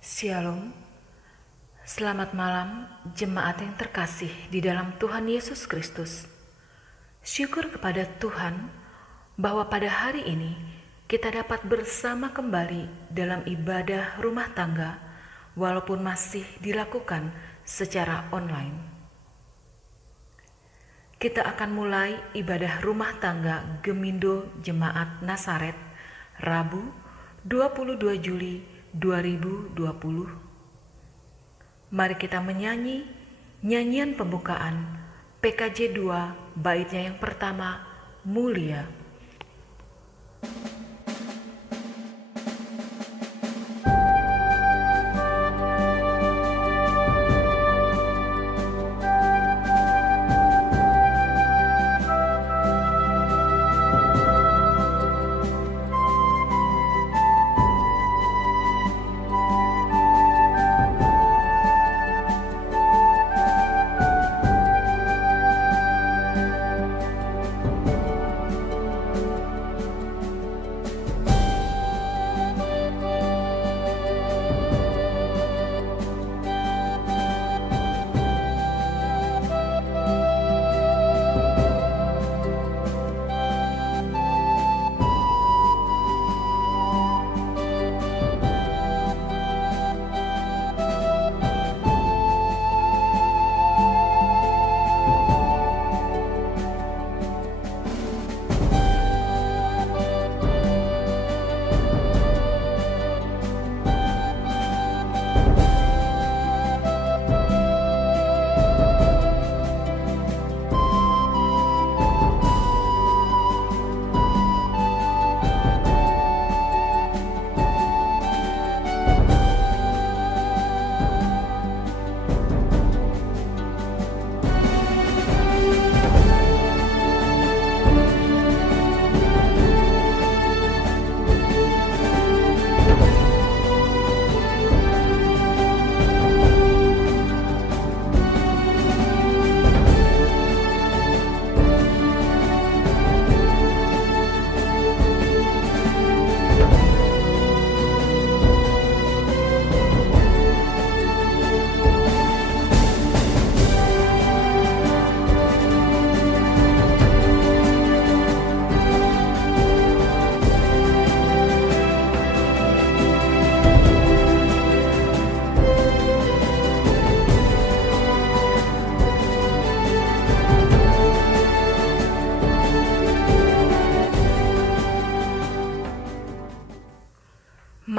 Shalom, selamat malam jemaat yang terkasih di dalam Tuhan Yesus Kristus. Syukur kepada Tuhan bahwa pada hari ini kita dapat bersama kembali dalam ibadah rumah tangga walaupun masih dilakukan secara online. Kita akan mulai ibadah rumah tangga Gemindo Jemaat Nasaret Rabu 22 Juli 2020. Mari kita menyanyi nyanyian pembukaan PKJ 2 baitnya yang pertama, Mulia.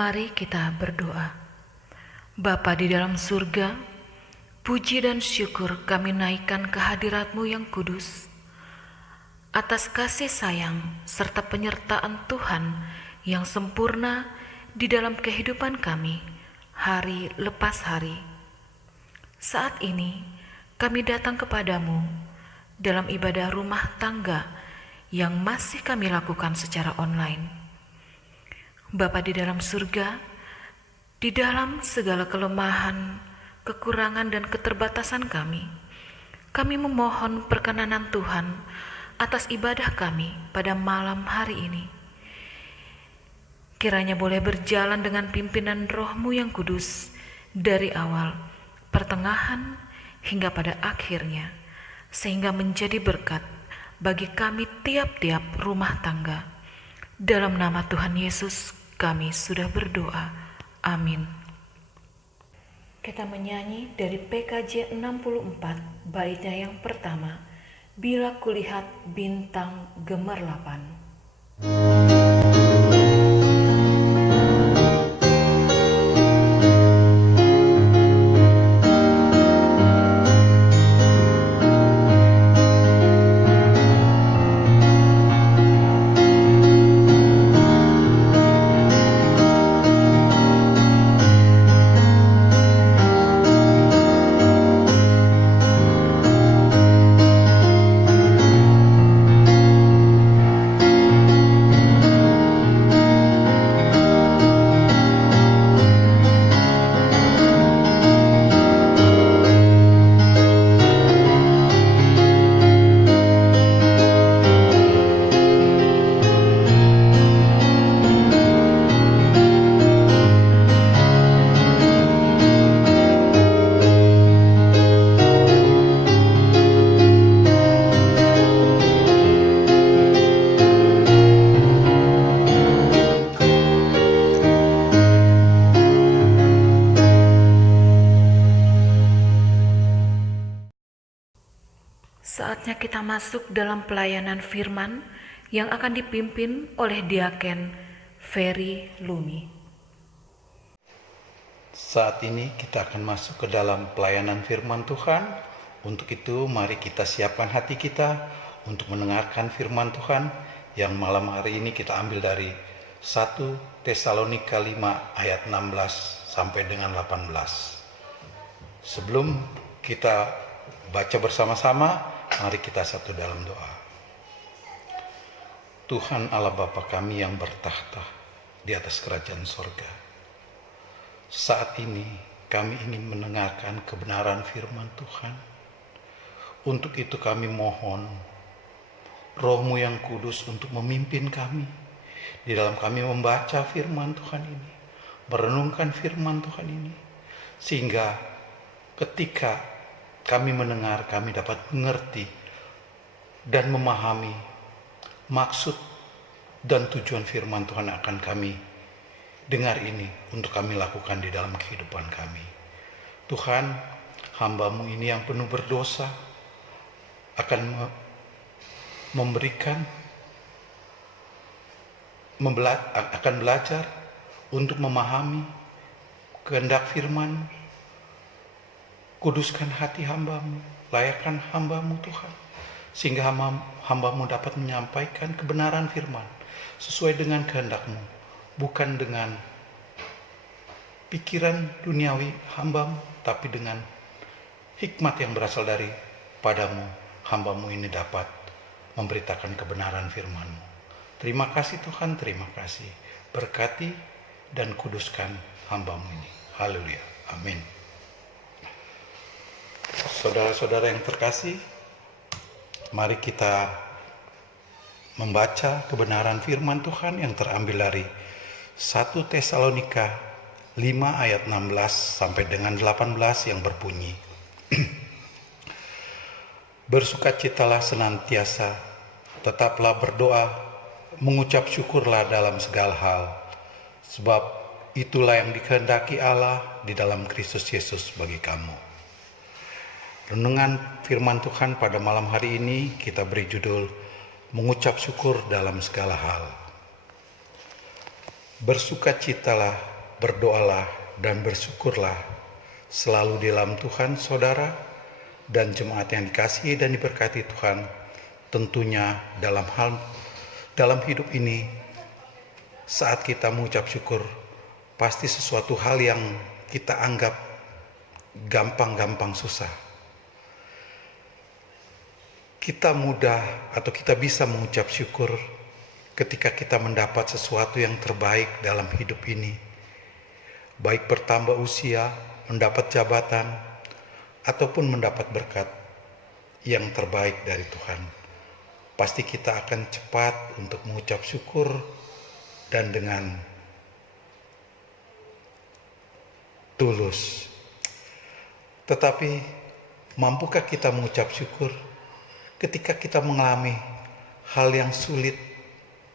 Mari kita berdoa. Bapa di dalam surga, puji dan syukur kami naikkan kehadirat-Mu yang kudus, atas kasih sayang serta penyertaan Tuhan yang sempurna di dalam kehidupan kami, hari lepas hari. Saat ini kami datang kepadamu dalam ibadah rumah tangga yang masih kami lakukan secara online. Bapa di dalam surga, di dalam segala kelemahan, kekurangan dan keterbatasan kami memohon perkenanan Tuhan atas ibadah kami pada malam hari ini. Kiranya boleh berjalan dengan pimpinan Roh-Mu yang kudus dari awal, pertengahan, hingga pada akhirnya, sehingga menjadi berkat bagi kami tiap-tiap rumah tangga. Dalam nama Tuhan Yesus kami sudah berdoa. Amin. Kita menyanyi dari PKJ 64 baitnya yang pertama, Bila Kulihat Bintang Gemerlapan. Saatnya kita masuk dalam pelayanan firman yang akan dipimpin oleh Diaken Ferry Lumi. Saat ini kita akan masuk ke dalam pelayanan firman Tuhan. Untuk itu mari kita siapkan hati kita untuk mendengarkan firman Tuhan yang malam hari ini kita ambil dari 1 Tesalonika 5 ayat 16 sampai dengan 18. Sebelum kita baca bersama-sama, mari kita satu dalam doa. Tuhan Allah Bapa kami yang bertahta di atas kerajaan sorga, saat ini kami ingin mendengarkan kebenaran firman Tuhan. Untuk itu kami mohon Roh-Mu yang kudus untuk memimpin kami di dalam kami membaca firman Tuhan ini, merenungkan firman Tuhan ini, sehingga ketika kami mendengar, kami dapat mengerti dan memahami maksud dan tujuan firman Tuhan akan kami dengar ini untuk kami lakukan di dalam kehidupan kami. Tuhan, hamba-Mu ini yang penuh berdosa akan akan belajar untuk memahami kehendak firman. Kuduskan hati hamba-Mu, layakkan hamba-Mu Tuhan, sehingga hamba-Mu dapat menyampaikan kebenaran firman sesuai dengan kehendak-Mu, bukan dengan pikiran duniawi hamba-Mu, tapi dengan hikmat yang berasal dari padamu. Hamba-Mu ini dapat memberitakan kebenaran firman-Mu. Terima kasih Tuhan, terima kasih. Berkati dan kuduskan hamba-Mu ini. Haleluya, amin. Saudara-saudara yang terkasih, mari kita membaca kebenaran firman Tuhan yang terambil dari 1 Tesalonika 5 ayat 16 sampai dengan 18 yang berbunyi. Bersukacitalah senantiasa, tetaplah berdoa, mengucap syukurlah dalam segala hal, sebab itulah yang dikehendaki Allah di dalam Kristus Yesus bagi kamu. Renungan firman Tuhan pada malam hari ini kita beri judul mengucap syukur dalam segala hal. Bersukacitalah, berdoalah, dan bersyukurlah selalu di dalam Tuhan, saudara dan jemaat yang dikasihi dan diberkati Tuhan. Tentunya dalam hidup ini, saat kita mengucap syukur, pasti sesuatu hal yang kita anggap gampang-gampang susah. Kita mudah atau kita bisa mengucap syukur ketika kita mendapat sesuatu yang terbaik dalam hidup ini. Baik bertambah usia, mendapat jabatan, ataupun mendapat berkat yang terbaik dari Tuhan. Pasti kita akan cepat untuk mengucap syukur dan dengan tulus. Tetapi mampukah kita mengucap syukur ketika kita mengalami hal yang sulit,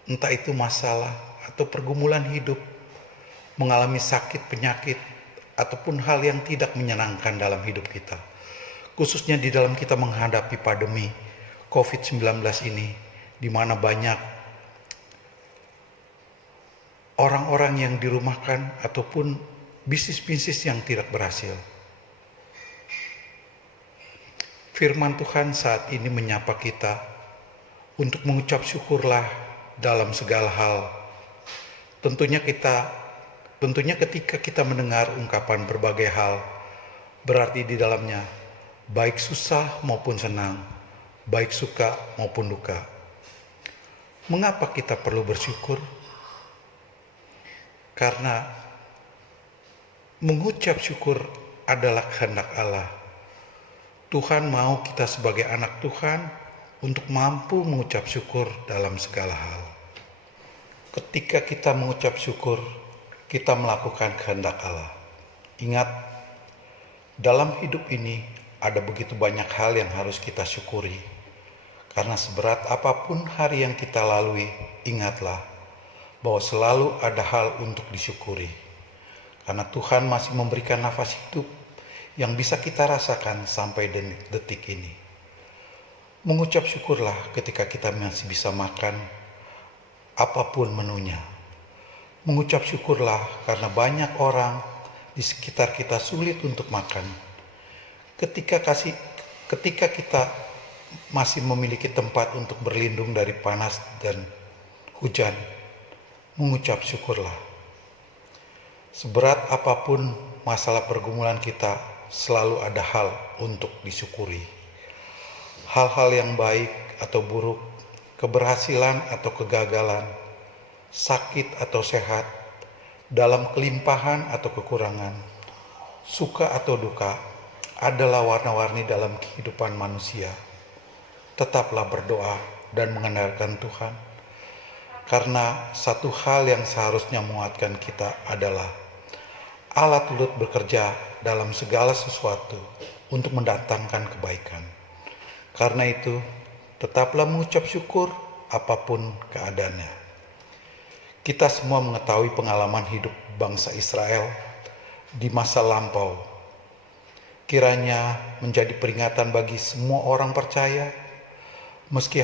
entah itu masalah atau pergumulan hidup, mengalami sakit, penyakit, ataupun hal yang tidak menyenangkan dalam hidup kita. Khususnya di dalam kita menghadapi pandemi COVID-19 ini, di mana banyak orang-orang yang dirumahkan ataupun bisnis-bisnis yang tidak berhasil. Firman Tuhan saat ini menyapa kita untuk mengucap syukurlah dalam segala hal. Tentunya ketika kita mendengar ungkapan berbagai hal, berarti di dalamnya baik susah maupun senang, baik suka maupun duka. Mengapa kita perlu bersyukur? Karena mengucap syukur adalah kehendak Allah. Tuhan mau kita sebagai anak Tuhan untuk mampu mengucap syukur dalam segala hal. Ketika kita mengucap syukur, kita melakukan kehendak Allah. Ingat, dalam hidup ini ada begitu banyak hal yang harus kita syukuri. Karena seberat apapun hari yang kita lalui, ingatlah bahwa selalu ada hal untuk disyukuri. Karena Tuhan masih memberikan nafas hidup yang bisa kita rasakan sampai detik ini. Mengucap syukurlah ketika kita masih bisa makan apapun menunya. Mengucap syukurlah karena banyak orang di sekitar kita sulit untuk makan. Ketika kita masih memiliki tempat untuk berlindung dari panas dan hujan, mengucap syukurlah. Seberat apapun masalah pergumulan kita, selalu ada hal untuk disyukuri. Hal-hal yang baik atau buruk, keberhasilan atau kegagalan, sakit atau sehat, dalam kelimpahan atau kekurangan, suka atau duka, adalah warna-warni dalam kehidupan manusia. Tetaplah berdoa dan mengandalkan Tuhan, karena satu hal yang seharusnya menguatkan kita adalah Allah turut bekerja dalam segala sesuatu untuk mendatangkan kebaikan. Karena itu, tetaplah mengucap syukur apapun keadaannya. Kita semua mengetahui pengalaman hidup bangsa Israel di masa lampau. Kiranya menjadi peringatan bagi semua orang percaya, meski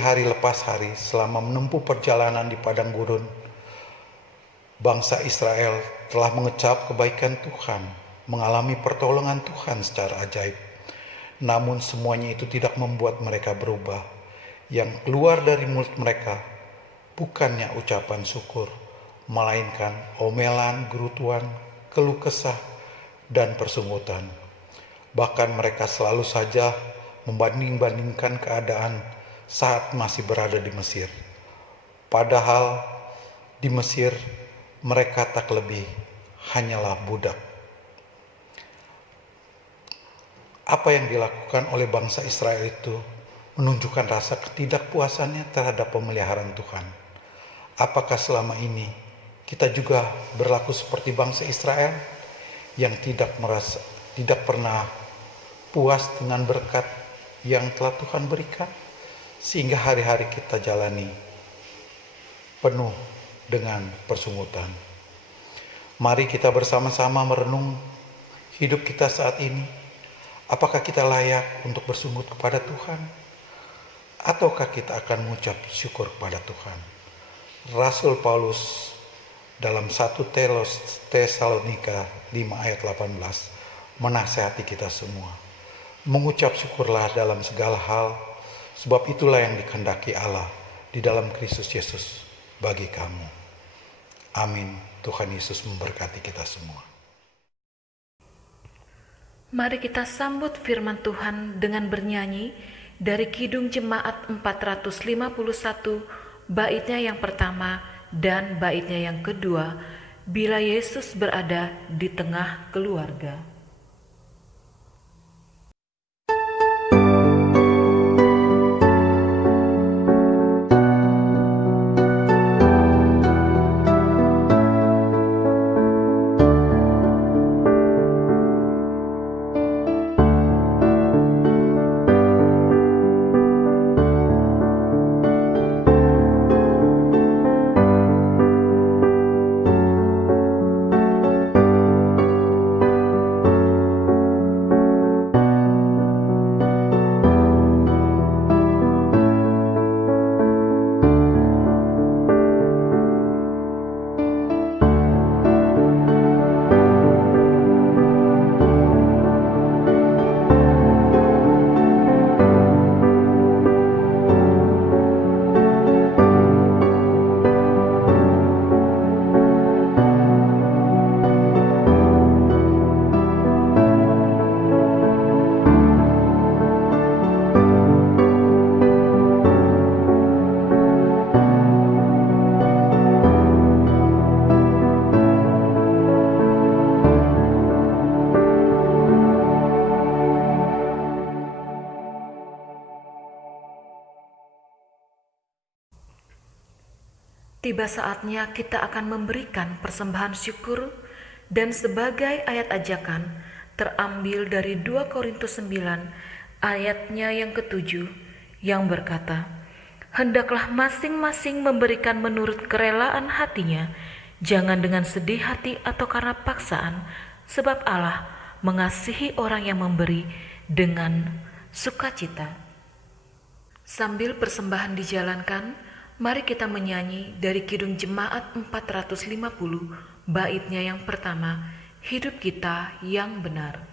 hari lepas hari selama menempuh perjalanan di padang gurun, bangsa Israel telah mengecap kebaikan Tuhan, mengalami pertolongan Tuhan secara ajaib. Namun semuanya itu tidak membuat mereka berubah. Yang keluar dari mulut mereka bukannya ucapan syukur, melainkan omelan, gerutuan, keluh kesah, dan persungutan. Bahkan mereka selalu saja membanding-bandingkan keadaan saat masih berada di Mesir. Padahal di Mesir mereka tak lebih hanyalah budak. Apa yang dilakukan oleh bangsa Israel itu menunjukkan rasa ketidakpuasannya terhadap pemeliharaan Tuhan. Apakah selama ini kita juga berlaku seperti bangsa Israel yang tidak pernah puas dengan berkat yang telah Tuhan berikan, sehingga hari-hari kita jalani penuh dengan persungutan? Mari kita bersama-sama merenung hidup kita saat ini. Apakah kita layak untuk bersungut kepada Tuhan? Ataukah kita akan mengucap syukur kepada Tuhan? Rasul Paulus dalam 1 Tesalonika 5 ayat 18 menasihati kita semua. Mengucap syukurlah dalam segala hal, sebab itulah yang dikehendaki Allah di dalam Kristus Yesus bagi kamu. Amin. Tuhan Yesus memberkati kita semua. Mari kita sambut firman Tuhan dengan bernyanyi dari Kidung Jemaat 451, baitnya yang pertama dan baitnya yang kedua, Bila Yesus Berada di Tengah Keluarga. Tiba saatnya kita akan memberikan persembahan syukur, dan sebagai ayat ajakan terambil dari 2 Korintus 9 ayatnya yang ke-7 yang berkata, "Hendaklah masing-masing memberikan menurut kerelaan hatinya, jangan dengan sedih hati atau karena paksaan, sebab Allah mengasihi orang yang memberi dengan sukacita. Sambil persembahan dijalankan, mari kita menyanyi dari Kidung Jemaat 450, baitnya yang pertama, Hidup Kita yang Benar.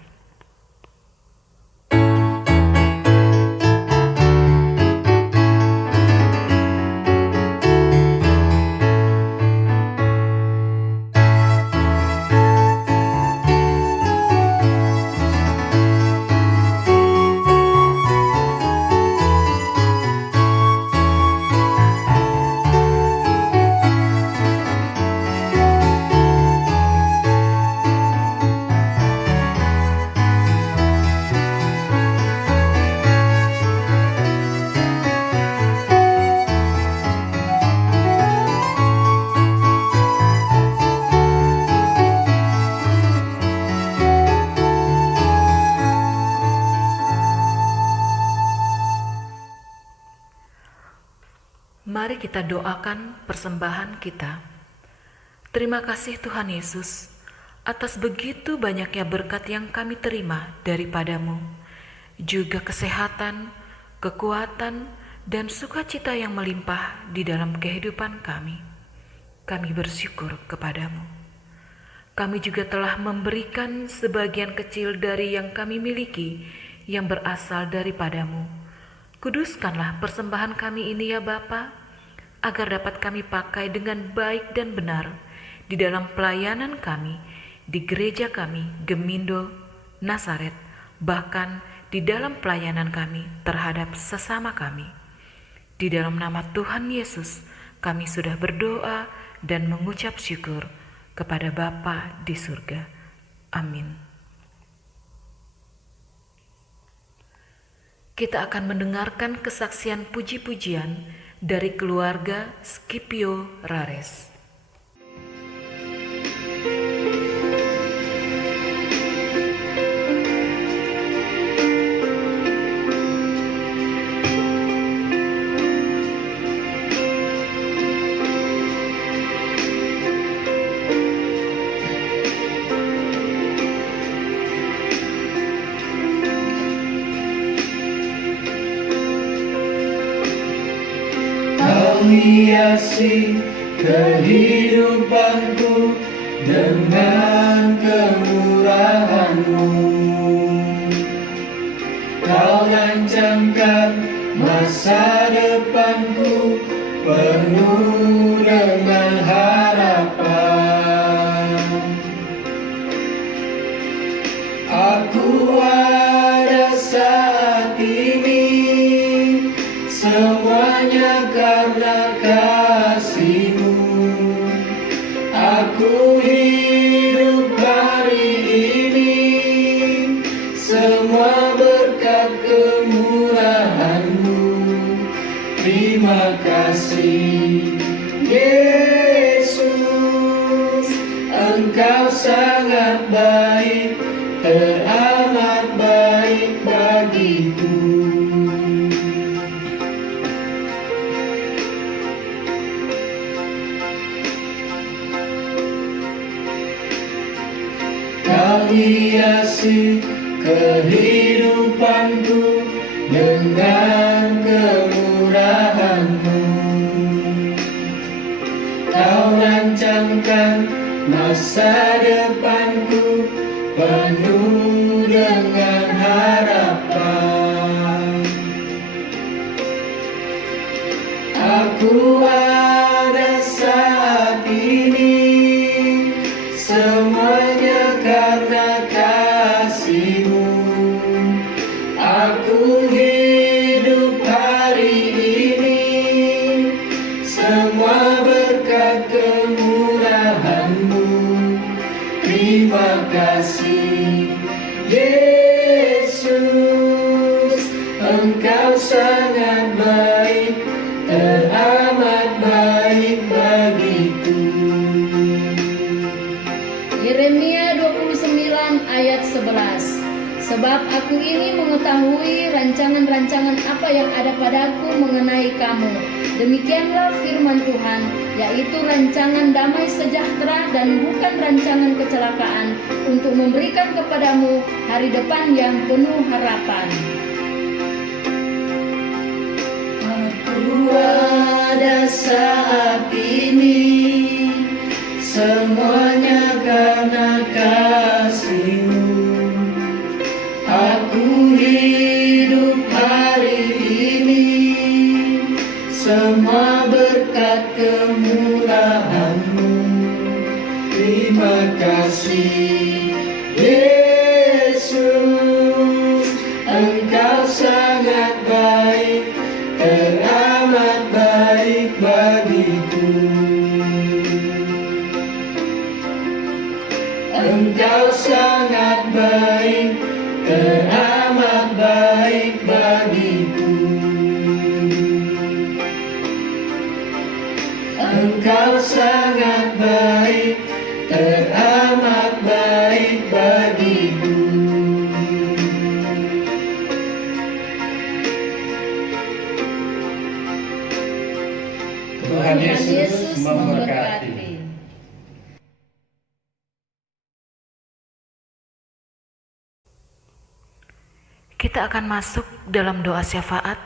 Mari kita doakan persembahan kita. Terima kasih Tuhan Yesus atas begitu banyaknya berkat yang kami terima daripadamu, juga kesehatan, kekuatan, dan sukacita yang melimpah di dalam kehidupan kami. Kami bersyukur kepadamu. Kami juga telah memberikan sebagian kecil dari yang kami miliki yang berasal daripadamu. Kuduskanlah persembahan kami ini ya Bapa, agar dapat kami pakai dengan baik dan benar di dalam pelayanan kami, di gereja kami, Gemindo, Nazaret, bahkan di dalam pelayanan kami terhadap sesama kami. Di dalam nama Tuhan Yesus, kami sudah berdoa dan mengucap syukur kepada Bapa di surga. Amin. Kita akan mendengarkan kesaksian puji-pujian dari keluarga Scipio Rares. Hiasi kehidupanku dengan kemurahan-Mu. Kau rancangkan masa depanku penuh dengan harapan. Aku ada saat ini, semuanya karena kasih-Mu. Aku hidup hari ini, semua berkat kemurahan-Mu. Terima kasih Yesus, Engkau sangat baik, teramat baik bagiku. Kau hiasi kehidupanku dengan kemurahan-Mu. Kau rancangkan masa depanku penuh dengan harapan. Aku ada saat ini, semuanya karena kasih-Mu. Aku hidup hari ini, semua berkat kemurahan-Mu. Terima kasih Yesus, Engkau sangat baik, teramat baik bagiku. Yeremia 29 ayat 11. Sebab aku ini mengetahui rancangan-rancangan apa yang ada padaku mengenai kamu. Demikianlah firman Tuhan, yaitu rancangan damai sejahtera dan bukan rancangan kecelakaan, untuk memberikan kepadamu hari depan yang penuh harapan. saat ini, semuanya karena kasih-Mu. Aku hidup hari ini, semua berkat kemurahan-Mu. Terima kasih Yesus, Engkau sangat baik, teramat baik bagiku. Engkau sangat baik, teramat baik bagiku. Engkau sangat baik, teramat baik bagiku. Tuhan Yesus memberkati. Kita akan masuk dalam doa syafaat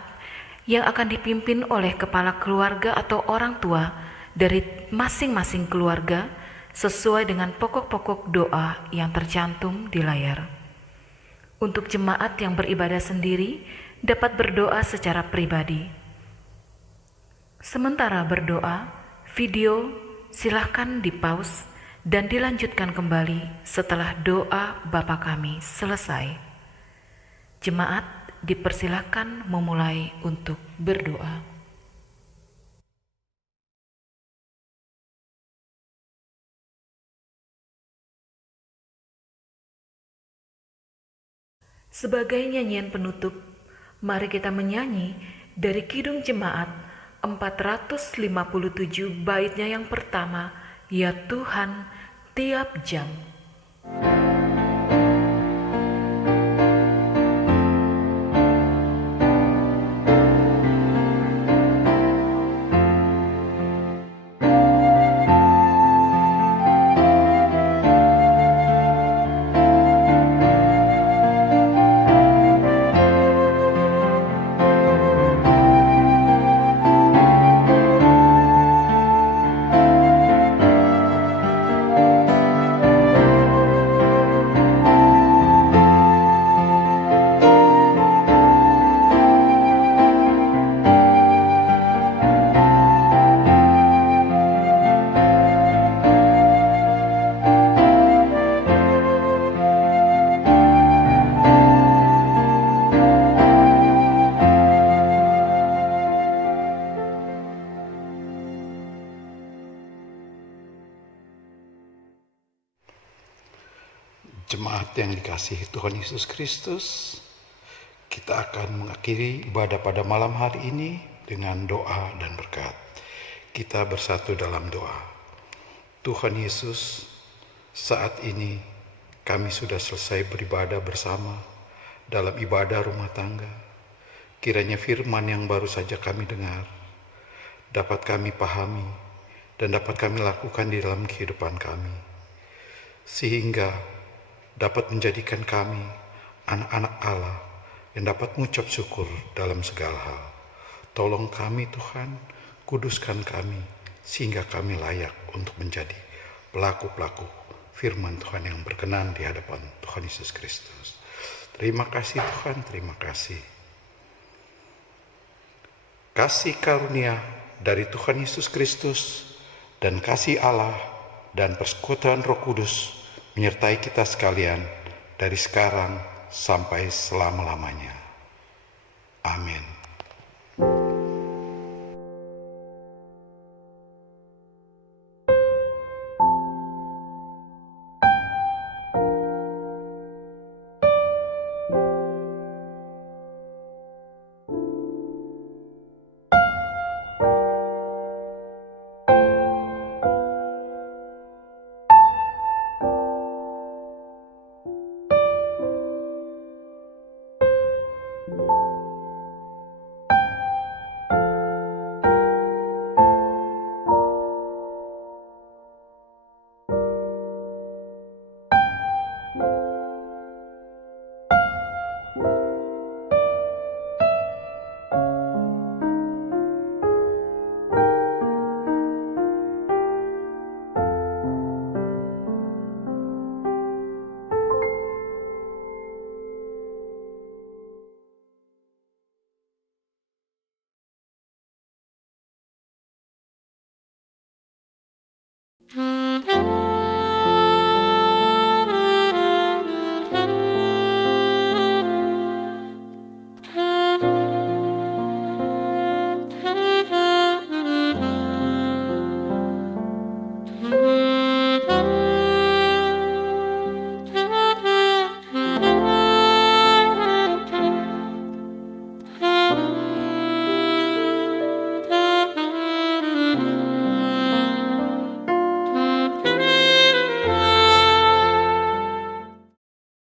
yang akan dipimpin oleh kepala keluarga atau orang tua dari masing-masing keluarga sesuai dengan pokok-pokok doa yang tercantum di layar. Untuk jemaat yang beribadah sendiri dapat berdoa secara pribadi. Sementara berdoa, video silahkan di-pause dan dilanjutkan kembali setelah doa Bapa Kami selesai. Jemaat dipersilahkan memulai untuk berdoa. Sebagai nyanyian penutup, mari kita menyanyi dari Kidung Jemaat 457 baitnya yang pertama, Ya Tuhan, tiap jam. Jemaat yang dikasihi Tuhan Yesus Kristus, kita akan mengakhiri ibadah pada malam hari ini dengan doa dan berkat. Kita bersatu dalam doa. Tuhan Yesus, saat ini kami sudah selesai beribadah bersama dalam ibadah rumah tangga. Kiranya firman yang baru saja kami dengar dapat kami pahami dan dapat kami lakukan di dalam kehidupan kami, sehingga dapat menjadikan kami anak-anak Allah yang dapat mengucap syukur dalam segala hal. Tolong kami Tuhan, kuduskan kami sehingga kami layak untuk menjadi pelaku-pelaku firman Tuhan yang berkenan di hadapan Tuhan Yesus Kristus. Terima kasih Tuhan, terima kasih. Kasih karunia dari Tuhan Yesus Kristus dan kasih Allah dan persekutuan Roh Kudus menyertai kita sekalian dari sekarang sampai selama-lamanya. Amin.